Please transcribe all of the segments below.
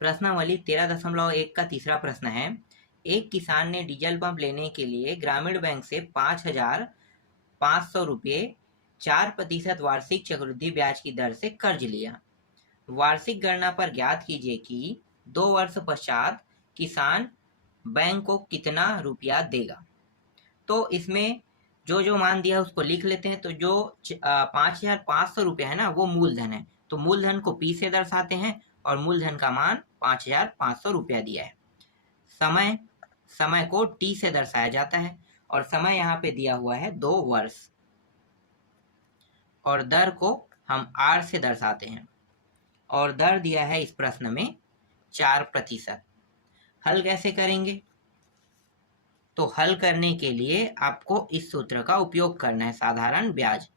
प्रश्नावली 13.1 का तीसरा प्रश्न है। एक किसान ने डीजल पंप लेने के लिए ग्रामीण बैंक से 5,500 रुपये 4% वार्षिक चक्रवृद्धि ब्याज की दर से कर्ज लिया। वार्षिक गणना पर ज्ञात कीजिए कि 2 वर्ष पश्चात किसान बैंक को कितना रुपया देगा। तो इसमें जो जो मान दिया है उसको लिख लेते हैं। तो जो 5,500 रुपया है ना, वो मूलधन है। तो मूलधन को P से दर्शाते हैं और मूलधन का मान 5,500 रुपया दिया है। समय को T से दर्शाया जाता है और समय यहाँ पे दिया हुआ है 2 वर्ष और दर को हम R से दर्शाते हैं और दर दिया है इस प्रश्न में 4%। हल कैसे करेंगे? तो हल करने के लिए आपको इस सूत्र का उपयोग करना है। साधारण ब्याज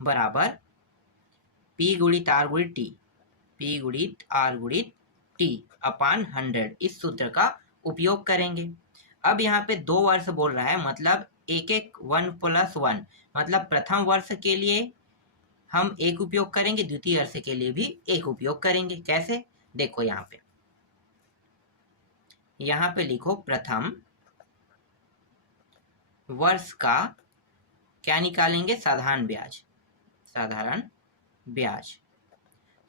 बराबर P गुणित R गुणित T, P गुणित R गुणित T अपान 100, इस सूत्र का उपयोग करेंगे। अब यहाँ पे 2 वर्ष बोल रहा है, मतलब 1 + 1, मतलब प्रथम वर्ष के लिए हम 1 उपयोग करेंगे, द्वितीय वर्ष के लिए भी 1 उपयोग करेंगे। कैसे? देखो यहाँ पे लिखो प्रथम वर्ष का क्या निकालेंगे? साधारण ब्याज।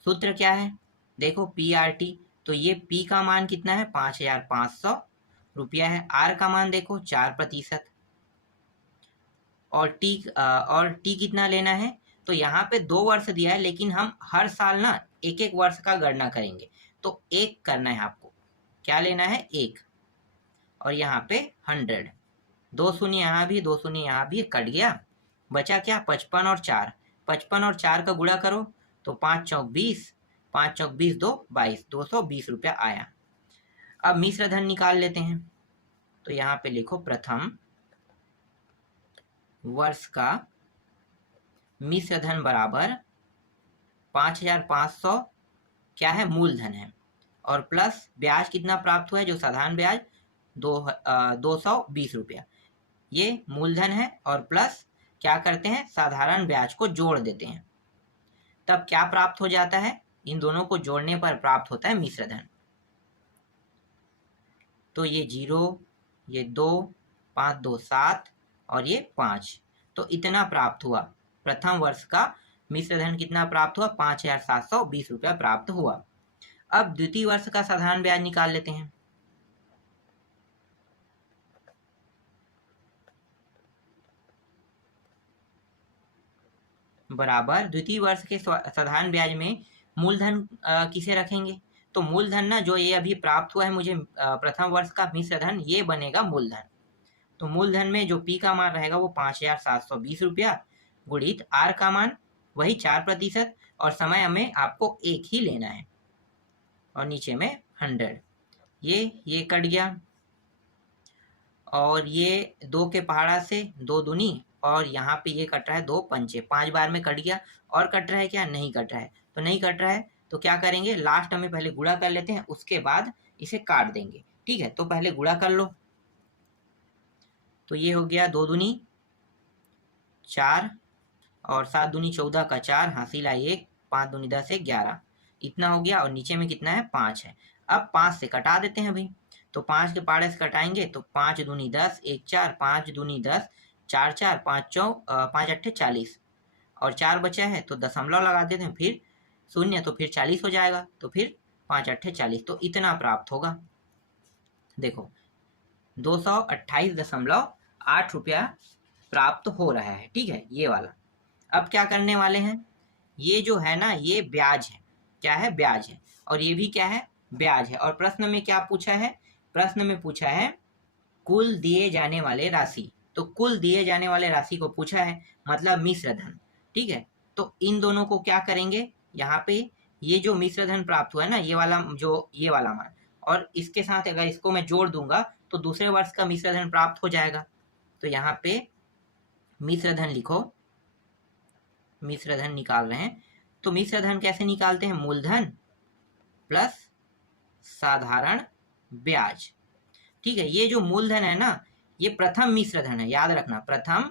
सूत्र क्या है? देखो PRT, तो ये P का मान कितना है? 5,500 रुपया है। R का मान देखो 4%। और T कितना लेना है? तो यहाँ पे 2 वर्ष दिया है, लेकिन हम हर साल ना 1-1 वर्ष का गणना करेंगे। तो 1 करना है आपको। क्या लेना है? 1। और यहाँ पे 100, 2 शून्य यहाँ भी, 2 शून्य यहाँ भी, कट गया। बचा क्या? 55 और 4। 55 और 4 का गुणा करो तो 5 चौक 20, 5 चौक 20, 2 22, 220 रुपया आया। अब मिश्र धन निकाल लेते हैं। तो यहाँ पे लिखो प्रथम वर्ष का मिश्र धन बराबर 5,500 क्या है? मूलधन है, और प्लस ब्याज कितना प्राप्त हुआ है? जो साधारण ब्याज 220 रुपया, ये मूलधन है, और प्लस क्या करते हैं? साधारण ब्याज को जोड़ देते हैं। तब क्या प्राप्त हो जाता है? इन दोनों को जोड़ने पर प्राप्त होता है मिश्र धन। तो ये 0, ये 2, 5 2 7 और ये 5, तो इतना प्राप्त हुआ। प्रथम वर्ष का मिश्र धन कितना प्राप्त हुआ? 5,720 रुपया प्राप्त हुआ। अब द्वितीय वर्ष का साधारण ब्याज निकाल लेते हैं। बराबर द्वितीय वर्ष के साधारण ब्याज में मूलधन किसे रखेंगे? तो मूलधन ना, जो ये अभी प्राप्त हुआ है मुझे प्रथम वर्ष का मिश्र धन, ये बनेगा मूलधन। तो मूलधन में जो P का मान रहेगा वो 5,720 रुपया गुणित R का मान वही 4%, और समय में आपको 1 ही लेना है, और नीचे में 100। ये कट गया, और ये 2 के पहाड़ा से 2 दूनी, और यहाँ पे ये कट रहा है 2 पंचे, 5 बार में कट गया। और कट रहा है क्या? नहीं कट रहा है। तो नहीं कट रहा है तो क्या करेंगे? लास्ट में पहले गुणा कर लेते हैं, उसके बाद इसे काट देंगे। ठीक है, तो पहले गुणा कर लो। तो ये हो गया 2 दूनी 4 और 7 दूनी 14 का 4, हासिल आई 1, 5 दूनी 10 1 11, इतना हो गया। और नीचे में कितना है? 5 है। अब 5 से कटा देते हैं भाई। तो 5 के पहाड़े से कटाएंगे तो 5 दूनी 10, 1 4, 5 दूनी 10, 4 4, 5 अट्ठे 40, और 4 बचा है तो दशमलव लगा देते हैं, फिर 0, तो फिर 40 हो जाएगा। तो फिर 5 अट्ठे 40, तो इतना प्राप्त होगा। देखो 228.8 रुपया प्राप्त हो रहा है। ठीक है, ये वाला। अब क्या करने वाले हैं? ये जो है ना, ये ब्याज है। क्या है? ब्याज है। और ये भी क्या है? ब्याज है। और प्रश्न में क्या पूछा है? प्रश्न में पूछा है कुल दिए जाने वाले राशि। तो कुल दिए जाने वाले राशि को पूछा है, मतलब मिश्र धन। ठीक है, तो इन दोनों को क्या करेंगे? यहाँ पे ये जो मिश्र धन प्राप्त हुआ है ना, ये वाला मान, और इसके साथ अगर इसको मैं जोड़ दूंगा तो दूसरे वर्ष का मिश्र धन प्राप्त हो जाएगा। तो यहाँ पे मिश्र धन लिखो, मिश्र धन निकाल रहे हैं। तो मिश्र धन कैसे निकालते हैं? मूलधन प्लस साधारण ब्याज। ठीक है, ये जो मूलधन है ना, ये प्रथम मिश्र धन है, याद रखना। प्रथम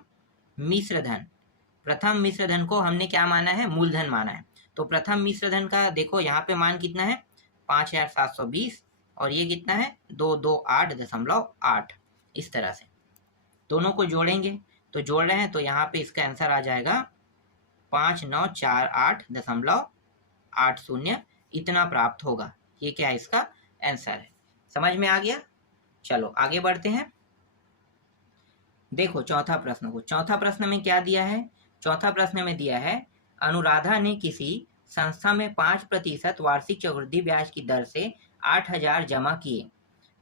मिश्र धन को हमने क्या माना है? मूलधन माना है। तो प्रथम मिश्र धन का देखो यहाँ पे मान कितना है? 5,720 और ये कितना है 228.8। इस तरह से दोनों को जोड़ेंगे, तो जोड़ रहे हैं तो यहाँ पे इसका आंसर आ जाएगा 5948.80 इतना प्राप्त होगा। ये क्या है इसका आंसर है। समझ में आ गया। चलो आगे बढ़ते हैं। देखो चौथा प्रश्न को, चौथा प्रश्न में क्या दिया है। चौथा प्रश्न में दिया है अनुराधा ने किसी संस्था में 5% वार्षिक चक्रवृद्धि ब्याज की दर से 8,000 जमा किए।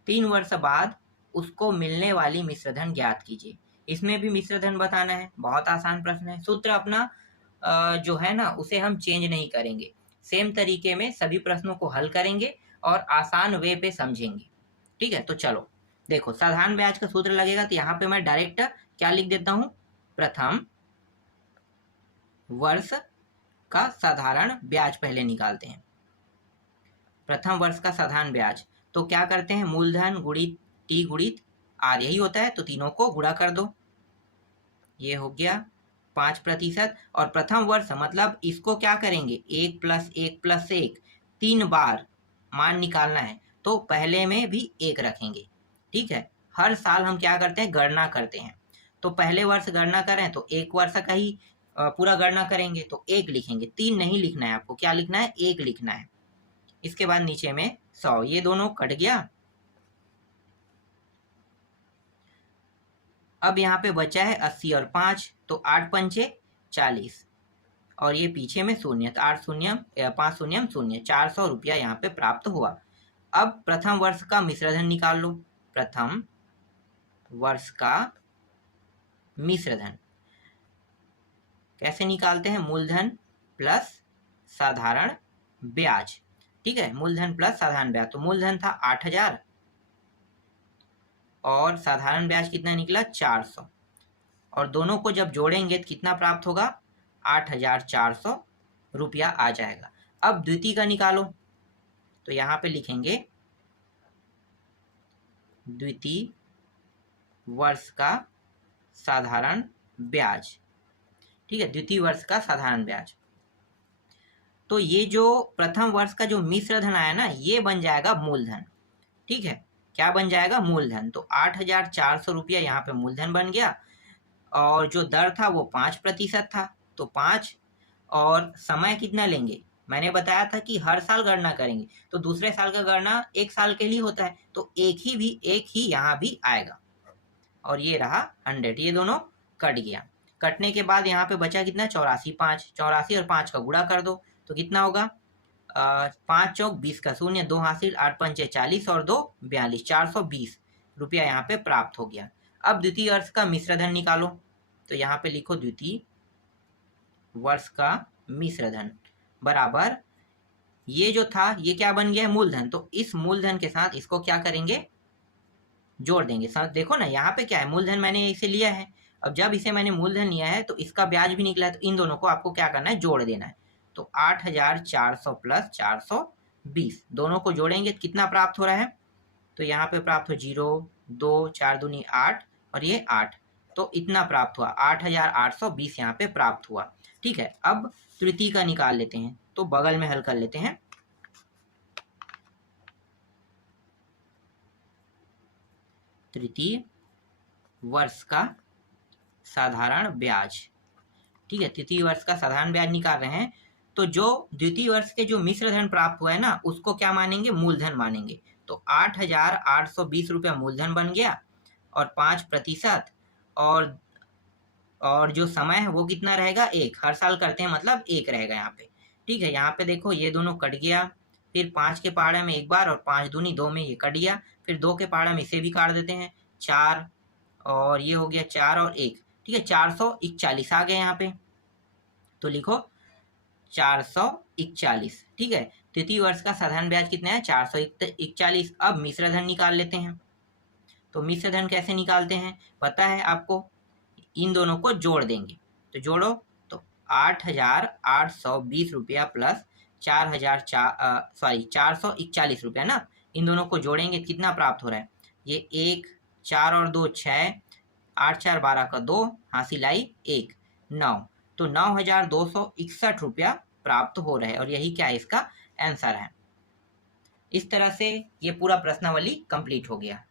3 वर्ष बाद उसको मिलने वाली मिश्रधन ज्ञात कीजिए। इसमें भी मिश्रधन बताना है। बहुत आसान प्रश्न है। सूत्र अपना जो है ना उसे हम चेंज नहीं करेंगे, सेम तरीके में सभी प्रश्नों को हल करेंगे और आसान वे पे समझेंगे। ठीक है, तो चलो देखो साधारण ब्याज का सूत्र लगेगा तो यहाँ पे मैं डायरेक्ट क्या लिख देता हूँ, प्रथम वर्ष का साधारण ब्याज पहले निकालते हैं। प्रथम वर्ष का साधारण ब्याज तो क्या करते हैं, मूलधन गुणित टी गुणित आर, यही होता है। तो तीनों को गुणा कर दो, ये हो गया 5%। और प्रथम वर्ष मतलब इसको क्या करेंगे 1 + 1 + 1 3 बार मान निकालना है, तो पहले में भी 1 रखेंगे। ठीक है, हर साल हम क्या करते हैं गणना करते हैं। तो पहले वर्ष गणना करें तो 1 वर्ष का ही पूरा गणना करेंगे तो 1 लिखेंगे, 3 नहीं लिखना है आपको, क्या लिखना है 1 लिखना है। इसके बाद नीचे में 100, ये दोनों कट गया। अब यहाँ पे बचा है 80 और 5, तो 8 पंचे 40 और ये पीछे में शून्य, तो 8 शून्य 5 शून्य 0, 400 रुपया यहाँ पे प्राप्त हुआ। अब प्रथम वर्ष का मिश्रधन निकाल लो। प्रथम वर्ष का मिश्रधन कैसे निकालते हैं, मूलधन प्लस साधारण ब्याज। ठीक है, मूलधन प्लस साधारण ब्याज। तो मूलधन था 8,000 और साधारण ब्याज कितना निकला 400, और दोनों को जब जोड़ेंगे तो कितना प्राप्त होगा 8,400 रुपया आ जाएगा। अब द्वितीय का निकालो, तो यहाँ पे लिखेंगे द्वितीय वर्ष का साधारण ब्याज। ठीक है, द्वितीय वर्ष का साधारण ब्याज। तो ये जो प्रथम वर्ष का जो मिश्रधन आया ना ये बन जाएगा मूलधन। ठीक है, क्या बन जाएगा मूलधन। तो 8,400 रुपया यहाँ पे मूलधन बन गया और जो दर था वो 5% था, तो 5 और समय कितना लेंगे, मैंने बताया था कि हर साल गणना करेंगे, तो दूसरे साल का गणना 1 साल के लिए होता है, तो एक ही यहाँ भी आएगा। और ये रहा 100, ये दोनों कट गया। कटने के बाद यहाँ पे बचा कितना 84, 5 84 और 5 का गुणा कर दो तो कितना होगा 5 चौक 20 का शून्य, 2 हासिल, 8 पंचे 40 और 2 42, 420 रुपया यहाँ पे प्राप्त हो गया। अब द्वितीय वर्ष का मिश्रधन निकालो, तो यहाँ पे लिखो द्वितीय वर्ष का मिश्रधन बराबर ये जो था ये क्या बन गया है मूलधन, तो इस मूलधन के साथ इसको क्या करेंगे जोड़ देंगे। देखो ना यहाँ पे क्या है मूलधन मैंने इसे लिया है, अब जब इसे मैंने मूलधन लिया है तो इसका ब्याज भी निकला है, तो इन दोनों को आपको क्या करना है जोड़ देना है। तो 8,400 + 420 दोनों को जोड़ेंगे तो कितना प्राप्त हो रहा है, तो यहाँ पे प्राप्त हो 0 2 4 दूनी 8 और ये 8, तो इतना प्राप्त हुआ 8,820 यहाँ पे प्राप्त हुआ। ठीक है, अब तृतीय का निकाल लेते हैं, तो बगल में हल कर लेते हैं। तृतीय वर्ष का साधारण ब्याज। ठीक है, तृतीय वर्ष का साधारण ब्याज निकाल रहे हैं, तो जो द्वितीय वर्ष के जो मिश्रधन प्राप्त हुआ है ना उसको क्या मानेंगे मूलधन मानेंगे। तो 8,820 रुपया मूलधन बन गया और 5% और जो समय है वो कितना रहेगा 1, हर साल करते हैं मतलब 1 रहेगा यहाँ पे। ठीक है, यहाँ पे देखो ये दोनों कट गया, फिर 5 के पहाड़े में एक बार और 5 दूनी 2 में ये कट गया, फिर 2 के पहाड़े में इसे भी काट देते हैं 4 और ये हो गया 4 और 1। ठीक है, 441 आ गए यहाँ पे, तो लिखो 441। ठीक है, तृतीय वर्ष का साधारण ब्याज कितना है 441। अब मिश्रधन निकाल लेते हैं, तो मिश्रधन कैसे निकालते हैं पता है आपको, इन दोनों को जोड़ देंगे, तो जोड़ो तो 8,820 रुपया प्लस 441 रुपया ना, इन दोनों को जोड़ेंगे कितना प्राप्त हो रहा है, ये 1 4 और 2 6, 8 4 12 का 2 हासिल आई 1 9, तो 9,261 रुपया प्राप्त हो रहे हैं और यही क्या है इसका आंसर है। इस तरह से ये पूरा प्रश्नावली कंप्लीट हो गया।